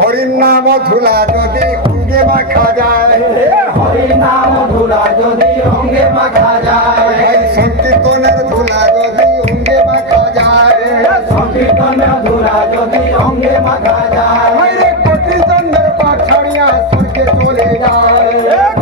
হরির নাম ধুলা যদি অঙ্গে মাখা যায়, হরির নাম ধুলা যদি অঙ্গে মাখা যায়, সংকীর্তনের ধুলা যদি অঙ্গে মাখা যায়, সংকীর্তনের ধুলা যদি অঙ্গে মাখা যায়, কোটি চন্দ্রের পাঠ ছাড়িয়া স্বর্গে চলে যায়,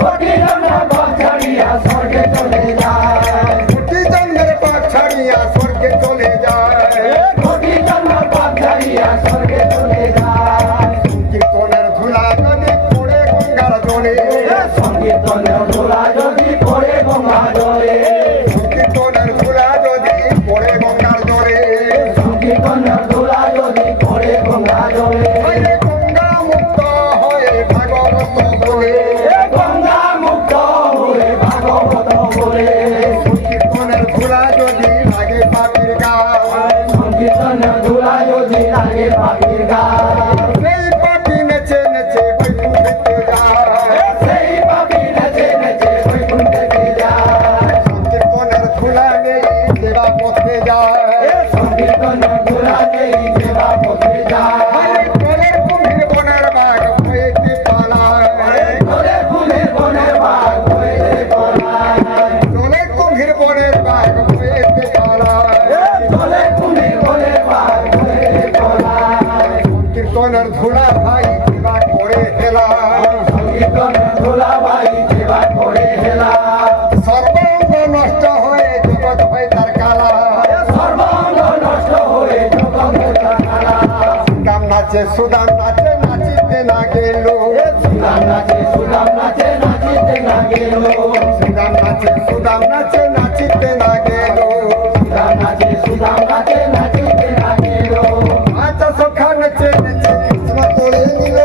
কোটি চন্দ্রের পাঠ ছাড়িয়া স্বর্গে চলে যায়, কোটি চন্দ্রের পাঠ ছাড়িয়া স্বর্গে চলে যায়, কোটি চন্দ্রের পাঠ ছাড়িয়া স্বর্গে চলে যায়। কীর্তনের ধুলা যদি পড়ে গঙ্গার জলে, সংকীর্তনের ধুলা যদি পড়ে গঙ্গা জলে, কীর্তনের ধুলা যদি পড়ে গঙ্গার জলে, সংকীর্তনের ধুলা যদি পড়ে গঙ্গা জলে, গঙ্গা মুক্ত হয়ে ভাগবত বলে, গঙ্গা মুক্ত হয়ে ভাগবত বলে, কীর্তনের ধুলা যদি লাগে পাখির গায়, সংকীর্তনের ধুলা যদি লাগে পাখির গায়, সেই পাখি নেচে নেচে বৈকুণ্ঠে যায়, সেই পাখি নেচে নেচে বৈকুণ্ঠে যায়, কীর্তনের ধুলা নেই দেবা পথে যায়, সংকীর্তনের ধুলা নেই সেবা পথে যায়, কলের কুমির বনের বাঘ হয়েছে পালায়, করে ফুলের বনের বাঘ হয়েছে পলায়, কলের কুমির বনের বাঘ হয়েছে পালায়, চলে কুমির বনের বাঘ হয়েছে পলায়, কীর্তনের ধুলা ভাই দেবা করে হেলা, সংকীর্তনের ধুলা বাই সেবা করে হেলা, সর্বাঙ্গ নষ্ট হয়ে জগৎ হয় তার কালা, সর্বাঙ্গ নষ্ট হয়ে জগতের কালা, সুদাম নাচে সুদাম নাচে নাচিতে না গেল, সুদাম নাচে সুদাম নাচে নাচিতে না গেল, সুদাম নাচে সুদাম নাচে নাচিতে না গেল, সুদাম নাচে সুদাম নাচে নাচিতে না গেল, আচ্ছা সখা নেচে নেচে কৃষ্ণ করে নিল,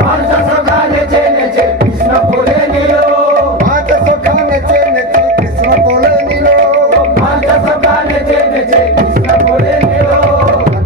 পাঁচটা সখা নেচে নেচে কৃষ্ণ করে নিল, আচ্ছা সখা নেচে নেচে কৃষ্ণ করে নিল, পাঁচটা সখা নেচে নেচে কৃষ্ণ করে নিল,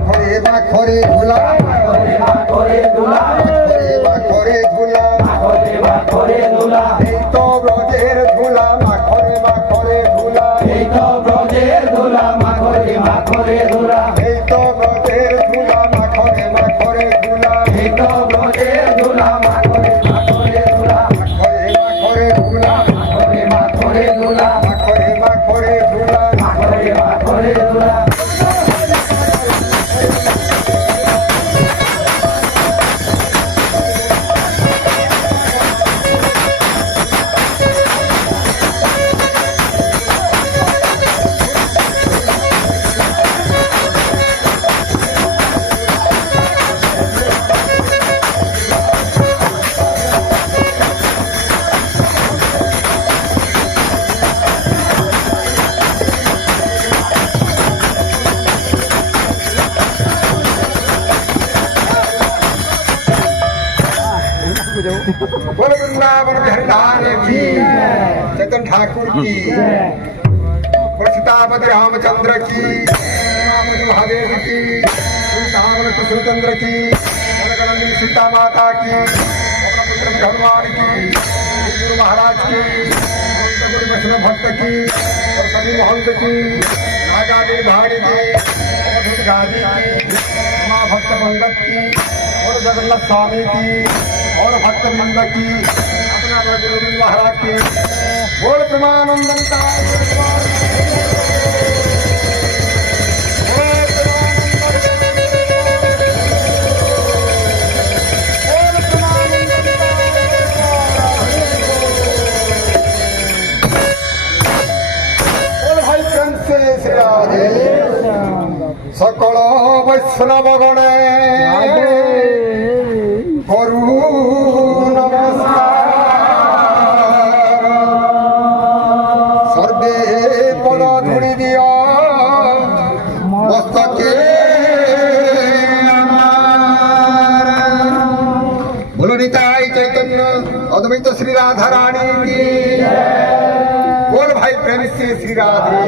খরে বা খরে ধুলা, করে বা করে দুলা, খরে বা খরে ধুলা, করে বা করে দুলা, এই তো ব্রজের ধুলা মাখরে মাখরে ধুলা, এই তো ব্রজের দুলা মাখরে দুলা, এই তো ব্রজের ধুলা মাখরে মাখরে ধুলা, এই তো ব্রজের দুলা মাখরে দুলা, মাখরে মাখরে ধুলা, মাখরে দুলা, মাখরে মাখরে ধুলা, মাখরে দুলা। बोलो वृंदावन बिहारी लाल की, चेतन ठाकुर की, सीतापति रामचंद्र की। राम महादेव की, श्री राम कृष्णचंद्र की, जनकनंदिनी सीता माता की, अपना पुत्र हनुमान की, श्री गुरु महाराज की, संत गुरु वैष्णव भक्त की और सभी महंत की, नागा निर्भाणी की, अवधूत गादी की, माँ भक्त पंगत की और जगन्नाथ स्वामी की और भक्त वृंद की, अपना गुरु महाराज की बोल प्रमानंदन का সকল বৈষ্ণব গণে করু নমস্কার। সর্বে পদ ধুলি দিও মস্তকে আমার। বলো নিতাই চৈতন্য অদ্বৈত শ্রী রাধা রানী কি, बोल भाई प्रेम से श्री राधे।